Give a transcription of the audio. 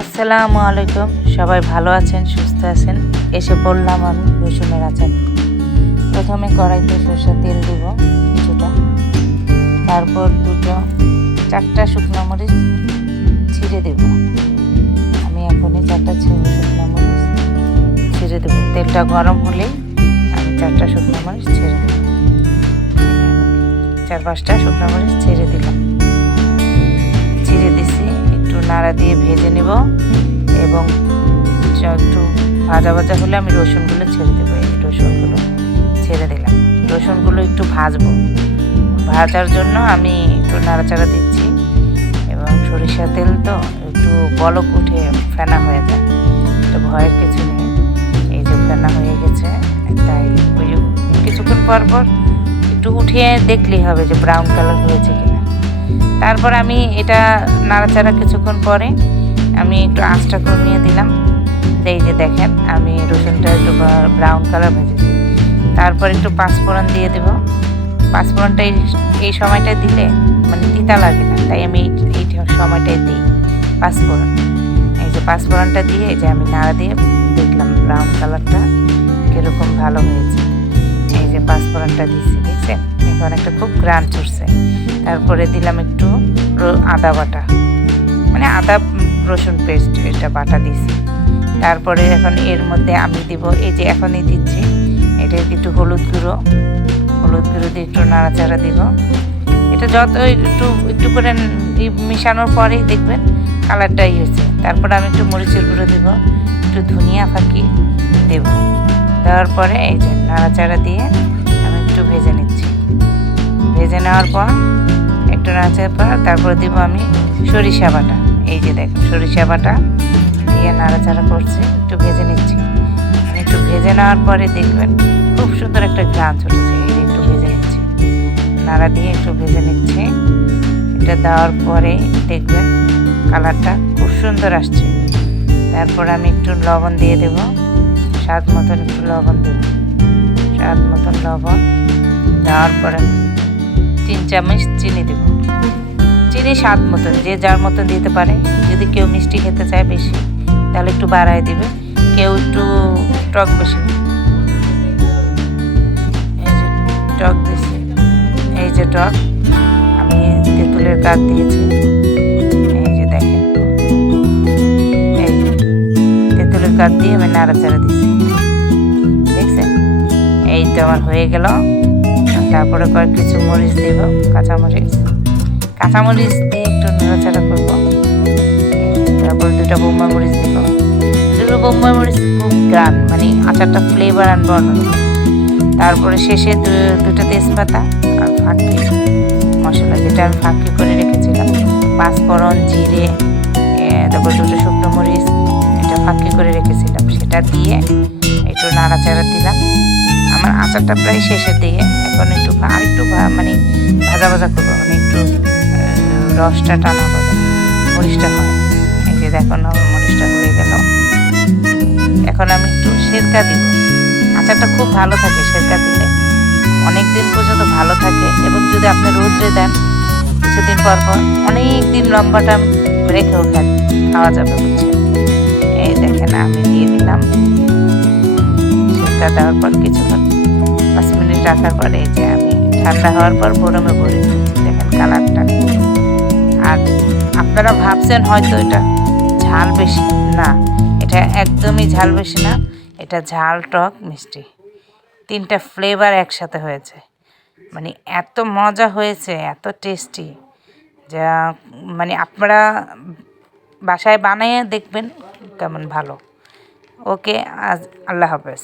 আসসালামু আলাইকুম, সবাই ভালো আছেন, সুস্থ আছেন। এসে পড়লাম আমি রসুনের আচার। প্রথমে কড়াইতে সরষের তেল দিব কিছুটা, তারপর চারটা শুকনো মরিচ ছিঁড়ে দেব। আমি এখনই চারটা শুকনো মরিচ ছিঁড়ে দেব। তেলটা গরম হলেই আমি চারটা শুকনো মরিচ ছেড়ে দেব। 4-5টা শুকনো মরিচ ছেড়ে দিলাম, ছিঁড়ে দিছি। একটু নাড়া দিয়ে ভেজে নেব এবং একটু ভাজা ভাজা হলে আমি রসুনগুলো ছেড়ে দেবো। এই রসুনগুলো ছেড়ে দিলাম। রসুনগুলো একটু ভাজবো, ভাজার জন্য আমি একটু নাড়াচাড়া দিচ্ছি এবং সরিষা তেল তো একটু বলক উঠে ফেনা হয়ে যায়, এটা ভয়ের কিছু নেই। এই যে ফেনা হয়ে গেছে, তাই ওই কিছুক্ষণ পর পর একটু উঠিয়ে দেখলেই হবে যে ব্রাউন কালার হয়েছে কিনা। তারপর আমি এটা নাড়াচাড়া কিছুক্ষণ পরে আমি একটু আঁচটা কমিয়ে দিলাম। এই যে দেখেন আমি রসুনটা একটু ব্রাউন কালার ভেজেছি। তারপর একটু পাঁচফোড়ন দিয়ে দেব। পাঁচফোড়নটা এই সময়টায় দিলে মানে তিতা লাগে না, তাই আমি এই সময়টায় দিই পাঁচফোড়ন। এই যে পাঁচফোড়নটা দিয়ে এই যে আমি নাড়া দিয়ে দেখলাম ব্রাউন কালারটা কীরকম ভালো হয়েছে। এই যে পাঁচফোড়নটা দিচ্ছি, দেখছেন এখন একটা খুব গ্রান ছুটছে। তারপরে দিলাম একটু আদা বাটা, মানে আদা রসুন পেস্ট, এটা বাটা দিছি। তারপরে এখন এর মধ্যে আমি দিব, এই যে এখনই দিচ্ছি, এটা একটু হলুদ গুঁড়ো দিয়ে একটু নাড়াচাড়া দিব। এটা যত একটু করে মিশানোর পরেই দেখবেন কালারটাই হয়েছে। তারপরে আমি একটু মরিচের গুঁড়ো দেব, একটু ধনিয়া ফাঁকি দেব। দেওয়ার পরে এই যে নাড়াচাড়া দিয়ে আমি একটু ভেজে নিচ্ছি। ভেজে নেওয়ার পর একটু নাড়াচাড়ার পর তারপরে দিব আমি সরিষা বাটা। এই যে দেখেন সরিষা বাটা দিয়ে নাড়াচাড়া করছি, একটু ভেজে নিচ্ছি। একটু ভেজে নেওয়ার পরে দেখবেন খুব সুন্দর একটা ঘ্রাণ ছুটেছে। এই যে একটু ভেজে নিচ্ছি, নাড়া দিয়ে একটু ভেজে নিচ্ছি। এটা দেওয়ার পরে দেখবেন কালারটা খুব সুন্দর আসছে। তারপর আমি একটু লবণ দিয়ে দেব, স্বাদ মতন একটু লবণ দেব। স্বাদ মতন লবণ দেওয়ার পরে 3 চামচ চিনি দেব। চিনি স্বাদ মতন, যে যার মতন দিতে পারে। যদি কেউ মিষ্টি খেতে চায় বেশি তাহলে একটু বাড়ায় দিবে, কেউ একটু টক বেশি। এই যে টক দিয়েছি, এই যে টক আমি তেঁতুলের কাঠ দিয়েছি। এই যে দেখেন এই তেঁতুলের কাঠ দিয়ে আমি নাড়াচাড়া দিচ্ছি, দেখছেন। এই তো আমার হয়ে গেল। তারপরে কিছু মরিচ দেব, কাঁচামরিচ দিয়ে একটু নাড়াচাড়া করবো। তারপর 2টা বোম্বাই মরিচ দেব। 2 বোম্বাই মরিচ খুব গান, মানে আচারটা ফ্লেভার আনবে অন্যরকম। তারপরে শেষে 2টা তেজপাতা আর ফাঁকি মশলা, যেটা আমি ফাঁকি করে রেখেছিলাম, পাঁচফোড়ন, জিরে, তারপর 2টা শুকনো মরিচ, এটা ফাঁকি করে রেখেছিলাম, সেটা দিয়ে একটু নাড়াচাড়া দিলাম। আমার আচারটা প্রায় শেষের দিকে, এখন আরেকটু মানে ভাজা ভাজা করবো, মানে একটু রসটা টানা হবে, মরিচটা হয়। এই যে দেখুন আমার মরিচটা হয়ে গেল। এখন আমি একটু সিরকা দিব। আচারটা খুব ভালো থাকে সিরকা দিলে, অনেক দিন পর্যন্ত ভালো থাকে। এবং যদি আপনি রোদ্রে দেন কিছুদিন পর পর অনেক দিন লম্বাটা রেখেও খাওয়া যাবে, বুঝছেন। এই দেখেন আমি দিয়ে দিলাম। সিরকা দেওয়ার পর কিছুক্ষণ 5 মিনিট রাখার পরে এই যে আমি ঠান্ডা হওয়ার পর বরমে ভরে দিয়েছি, দেখেন কালারটা। আর আপনারা ভাবছেন হয়তো এটা ঝাল বেশি, না, এটা একদমই ঝাল বেশি না। এটা ঝাল, টক, মিষ্টি 3টা ফ্লেভার একসাথে হয়েছে, মানে এত মজা হয়েছে, এত টেস্টি, যা মানে আপনারা বাসায় বানিয়ে দেখবেন কেমন ভালো। ওকে, আল্লাহ হাফেজ।